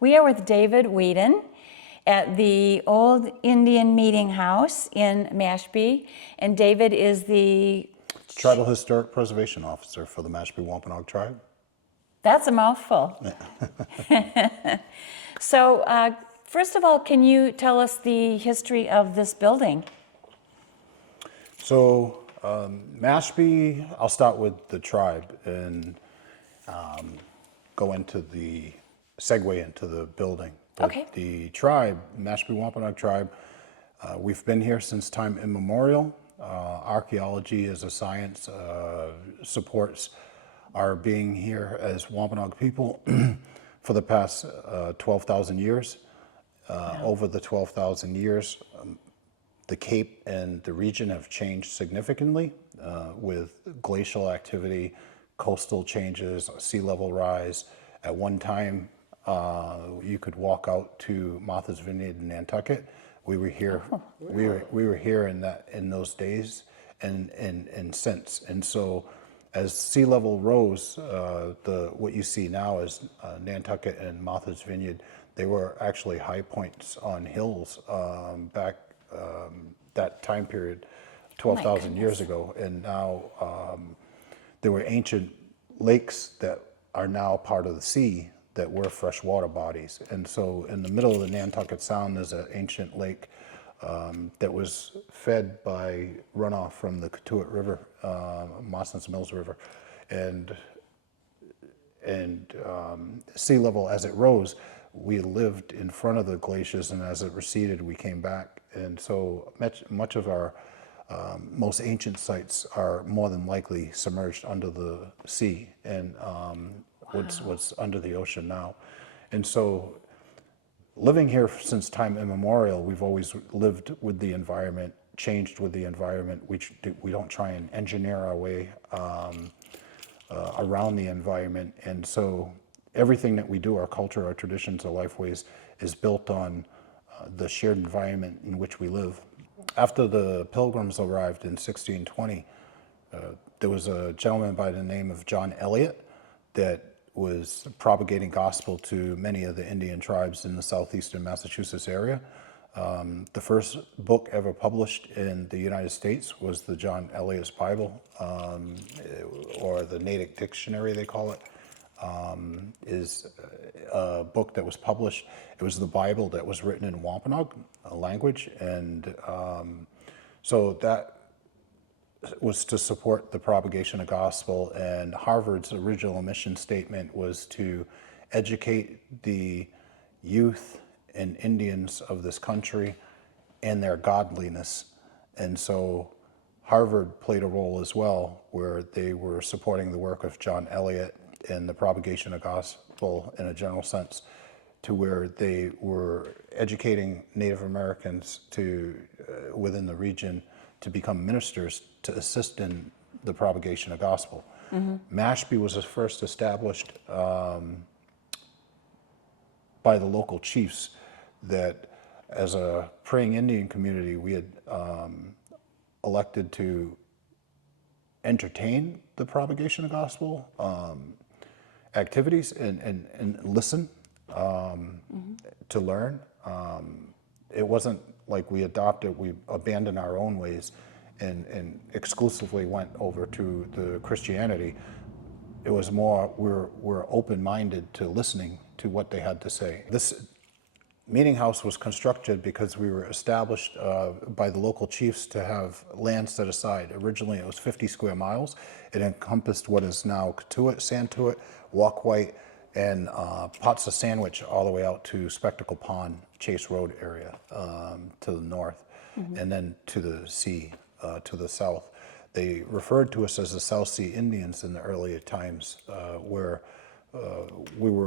We are with David Weeden at the Old Indian Meeting House in Mashpee, and David is the Tribal Historic Preservation Officer for the Mashpee Wampanoag Tribe. That's a mouthful. So, first of all, can you tell us the history of this building? So, Mashpee, I'll start with the tribe and segue into the building. But Okay. the tribe, Mashpee Wampanoag Tribe, we've been here since time immemorial. Archaeology as a science supports our being here as Wampanoag people for the past 12,000 years. Over the 12,000 years, the Cape and the region have changed significantly with glacial activity, coastal changes, sea level rise. At one time, you could walk out to Martha's Vineyard in Nantucket. We were here. We were here in those days and since. And so, as sea level rose, what you see now is Nantucket and Martha's Vineyard. They were actually high points on hills back that time period, 12,000 years ago. And now there were ancient lakes that are now part of the sea that were freshwater bodies. And so in the middle of the Nantucket Sound, there's an ancient lake that was fed by runoff from the Cotuit River, Mawson's Mills River. And sea level, as it rose, we lived in front of the glaciers, and as it receded, we came back. And so much of our most ancient sites are more than likely submerged under the sea and what's under the ocean now. And so living here since time immemorial, we've always lived with the environment, changed with the environment. We don't try and engineer our way around the environment. And so everything that we do, our culture, our traditions, our lifeways, is built on the shared environment in which we live. After the Pilgrims arrived in 1620, there was a gentleman by the name of John Eliot that was propagating gospel to many of the Indian tribes in the southeastern Massachusetts area. The first book ever published in the United States was the John Eliot's Bible, or the Natick Dictionary, they call it. Is a book that was published. It was the Bible that was written in Wampanoag language, and so that was to support the propagation of gospel. And Harvard's original mission statement was to educate the youth and Indians of this country and their godliness. And so Harvard played a role as well, where they were supporting the work of John Eliot and the propagation of gospel in a general sense, to where they were educating Native Americans within the region to become ministers to assist in the propagation of gospel. Mm-hmm. Mashpee was first established by the local chiefs, that as a praying Indian community, we had elected to entertain the propagation of gospel activities and listen to learn. It wasn't like we abandoned our own ways and exclusively went over to the Christianity. It was more, we're open-minded to listening to what they had to say. This meeting house was constructed because we were established by the local chiefs to have land set aside. Originally it was 50 square miles. It encompassed what is now Cotuit, Santuit, Walkwhite, and Potts of Sandwich, all the way out to Spectacle Pond, Chase Road area to the north, mm-hmm. and then to the sea to the south. They referred to us as the South Sea Indians in the earlier times, where there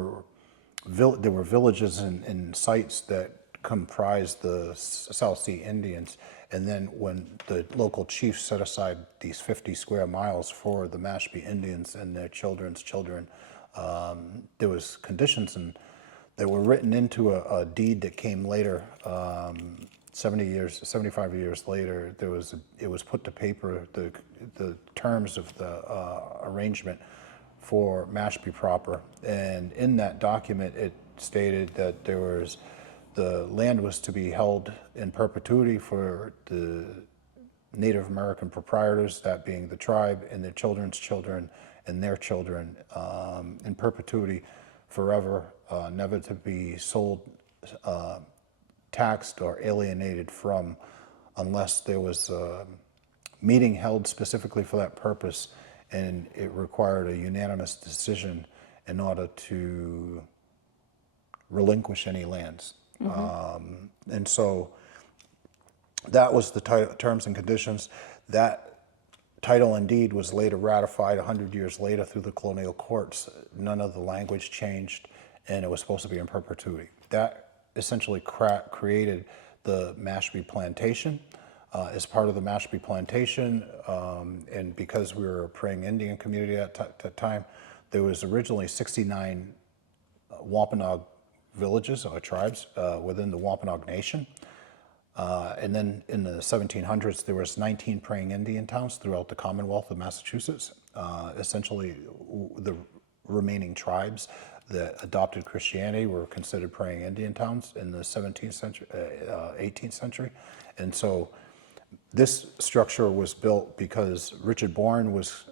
were villages and sites that comprised the South Sea Indians. And then when the local chiefs set aside these 50 square miles for the Mashpee Indians and their children's children, there was conditions that were written into a deed that came later, 75 years later. It was put to paper, the terms of the arrangement for Mashpee proper. And in that document, it stated that the land was to be held in perpetuity for the Native American proprietors, that being the tribe and their children's children and their children, in perpetuity forever, never to be sold, taxed, or alienated from, unless there was a meeting held specifically for that purpose, and it required a unanimous decision in order to relinquish any lands. And so that was the terms and conditions. That title and deed was later ratified 100 years later through the colonial courts. None of the language changed, and it was supposed to be in perpetuity. That essentially created the Mashpee Plantation. As part of the Mashpee Plantation, and because we were a praying Indian community at that time, there was originally 69 Wampanoag villages or tribes within the Wampanoag Nation. And then in the 1700s, there was 19 praying Indian towns throughout the Commonwealth of Massachusetts. Essentially, the remaining tribes that adopted Christianity were considered praying Indian towns in the 17th century, 18th century. And so this structure was built because Richard Bourne was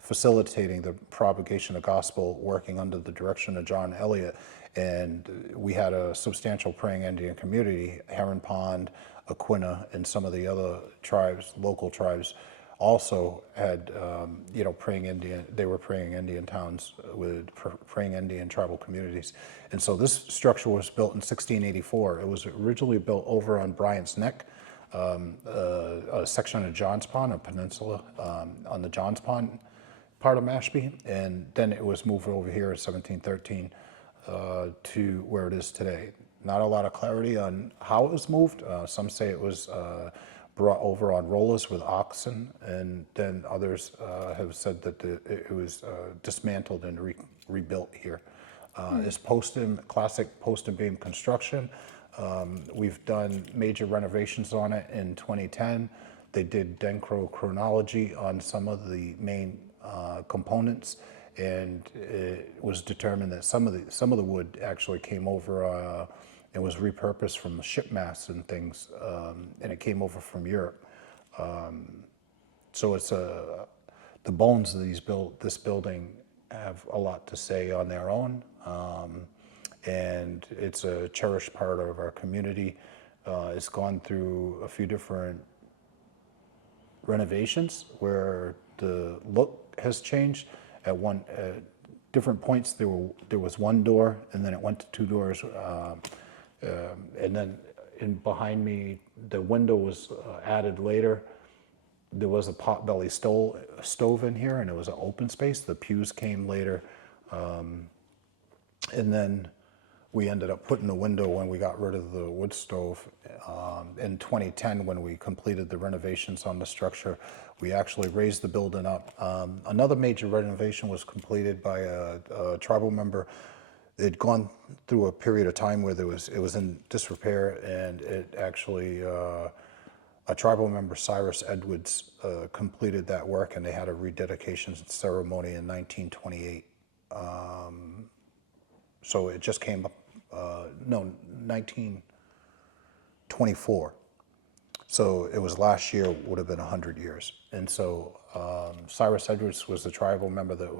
facilitating the propagation of gospel, working under the direction of John Eliot, and we had a substantial praying Indian community. Heron Pond, Aquina, and some of the other tribes, local tribes, also had praying Indian. They were praying Indian towns with praying Indian tribal communities, and so this structure was built in 1684. It was originally built over on Bryant's Neck, a section of Johns Pond, a peninsula on the Johns Pond part of Mashpee, and then it was moved over here in 1713 to where it is today. Not a lot of clarity on how it was moved. Some say it was brought over on rollers with oxen, and then others have said that it was dismantled and rebuilt here. It's classic post and beam construction. We've done major renovations on it in 2010. They did dendrochronology on some of the main components, and it was determined that some of the wood actually came over and was repurposed from the ship masts and things, and it came over from Europe. So it's the bones of this building have a lot to say on their own. And it's a cherished part of our community. It's gone through a few different renovations where the look has changed. At different points, there was one door, and then it went to two doors, and then behind me, the window was added later. There was a potbelly stove in here, and it was an open space. The pews came later, and then we ended up putting a window when we got rid of the wood stove. In 2010, when we completed the renovations on the structure, we actually raised the building up. Another major renovation was completed by a tribal member. It had gone through a period of time where it was in disrepair, and it actually, a tribal member, Cyrus Edwards, completed that work, and they had a rededication ceremony in 1928. So it just came up, 1924. So it was last year, would have been 100 years. And so Cyrus Edwards was the tribal member that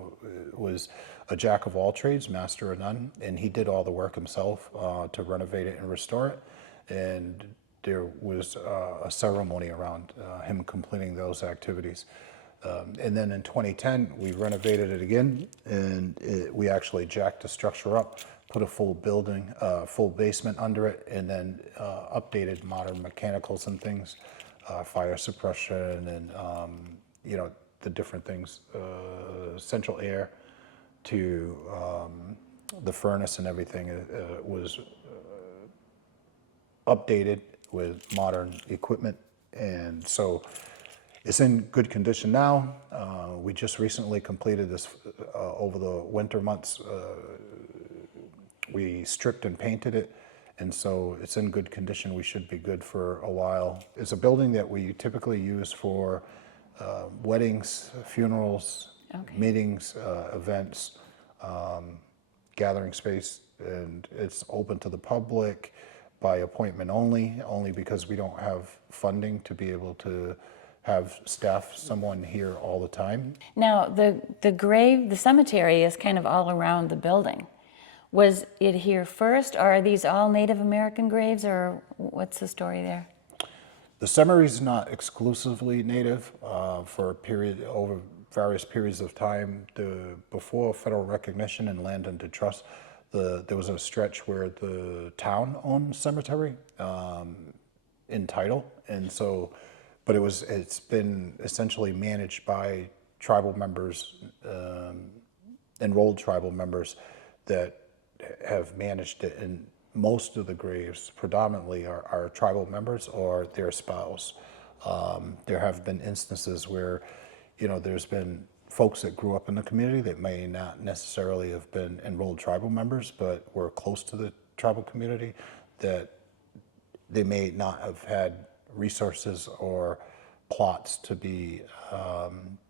was a jack of all trades, master of none, and he did all the work himself to renovate it and restore it. And there was a ceremony around him completing those activities. And then in 2010, we renovated it again, and we actually jacked the structure up, put a full basement under it, and then updated modern mechanicals and things, fire suppression, and the different things, central air to the furnace and everything was updated with modern equipment, and so it's in good condition now. We just recently completed this over the winter months. We stripped and painted it, and so it's in good condition. We should be good for a while. It's a building that we typically use for weddings, funerals, meetings, events, gathering space, and it's open to the public by appointment only because we don't have funding to be able to have staff, someone here all the time. Now, the cemetery is kind of all around the building. Was it here first, or are these all Native American graves, or what's the story there? The cemetery is not exclusively native for over various periods of time. Before federal recognition and land under trust, there was a stretch where the town owned cemetery in title, and so, but it's been essentially managed by tribal members, enrolled tribal members that have managed it, and most of the graves predominantly are tribal members or their spouse. There have been instances where, there's been folks that grew up in the community that may not necessarily have been enrolled tribal members, but were close to the tribal community, that they may not have had resources or plots to be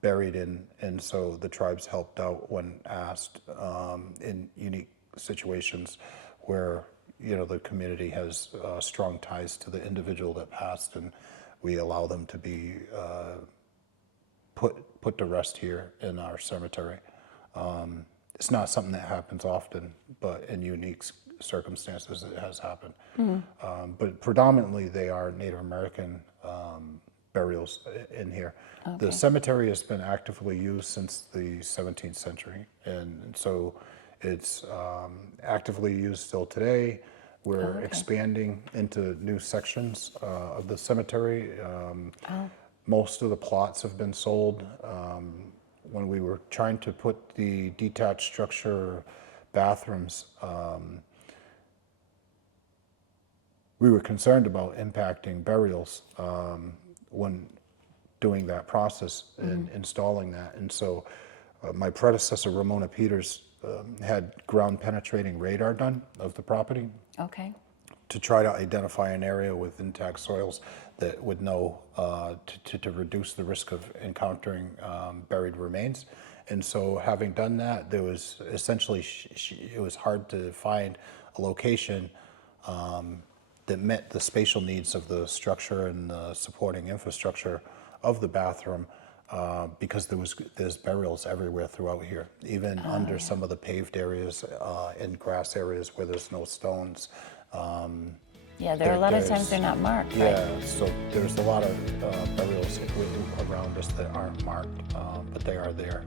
buried in, and so the tribes helped out when asked in unique situations where the community has strong ties to the individual that passed, and we allow them to be put to rest here in our cemetery. It's not something that happens often, but in unique circumstances it has happened. But predominantly they are Native American burials in here. Okay. The cemetery has been actively used since the 17th century, and so it's actively used still today. We're expanding into new sections of the cemetery. Most of the plots have been sold. When we were trying to put the detached structure bathrooms, we were concerned about impacting burials when doing that process and installing that. And so my predecessor, Ramona Peters, had ground penetrating radar done of the property. Okay. To try to identify an area with intact soils that would know to reduce the risk of encountering buried remains. And so having done that, there was essentially, it was hard to find a location that met the spatial needs of the structure and the supporting infrastructure of the bathroom, because there's burials everywhere throughout here, even under some of the paved areas and grass areas where there's no stones. Yeah, there are a lot of times they're not marked. Yeah, right? so there's a lot of burials around us that aren't marked, but they are there.